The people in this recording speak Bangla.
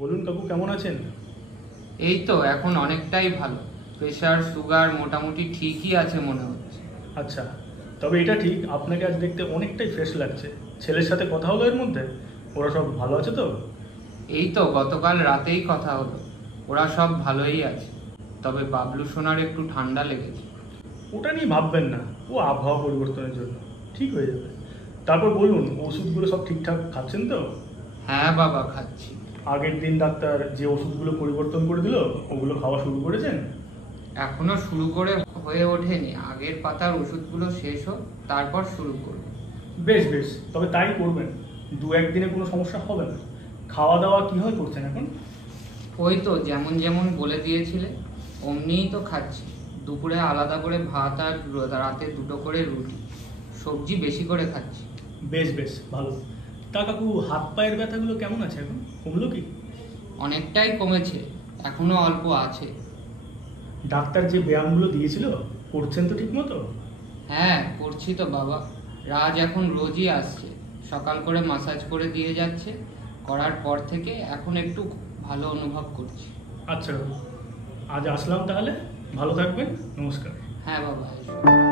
বলুন কাকু, কেমন আছেন? এই তো এখন অনেকটাই ভালো। প্রেশার সুগার মোটামুটি ঠিকই আছে মনে হচ্ছে। আচ্ছা, তবে এটা ঠিক আপনাকে আজ দেখতে অনেকটাই ফ্রেশ লাগছে। ছেলের সাথে কথা হলো এর মধ্যে? ওরা সব ভালো আছে তো? এই তো গতকাল রাতেই কথা হলো, ওরা সব ভালোই আছে। তবে বাবলু সোনার একটু ঠান্ডা লেগেছে। ওটা নিয়ে ভাববেন না, ও আবহাওয়া পরিবর্তনের জন্য ঠিক হয়ে যাবে। তারপর বলুন, ওষুধগুলো সব ঠিকঠাক খাচ্ছেন তো? হ্যাঁ বাবা, খাচ্ছি। আগের দিন ডাক্তার যে ওষুধগুলো পরিবর্তন করে দিল, ওগুলো খাওয়া শুরু করেছেন? এখনো শুরু করে হয়ে ওঠেনি, আগের পাতার ওষুধগুলো শেষ হোক তারপর শুরু করব। বেশ বেশ, তবে তাই করবেন। দু একদিনে কোনো সমস্যা হবে না। খাওয়া দাওয়া কীভাবে করছেন এখন? ওই তো যেমন যেমন বলে দিয়েছিলে অমনিই তো খাচ্ছি। দুপুরে আলাদা করে ভাত আর রাতে দুটো করে রুটি, সবজি বেশি করে খাচ্ছি। বেশ বেশ, ভালো। তা কাকু, হাত পায়ের ব্যথাগুলো কেমন আছে এখন? কমলো কি? অনেকটাই কমেছে, এখনো অল্প আছে। ডাক্তার যে ব্যায়ামগুলো দিয়েছিল, করছেন তো ঠিক মতো? হ্যাঁ করছি তো বাবা, রাজ এখন রোজই আসছে, সকাল করে মাসাজ করে দিয়ে যাচ্ছে। করার পর থেকে এখন একটু ভালো অনুভব করছি। আচ্ছা কাকু, আজ আসলাম তাহলে। ভালো থাকবেন। নমস্কার। হ্যাঁ বাবা, এসো।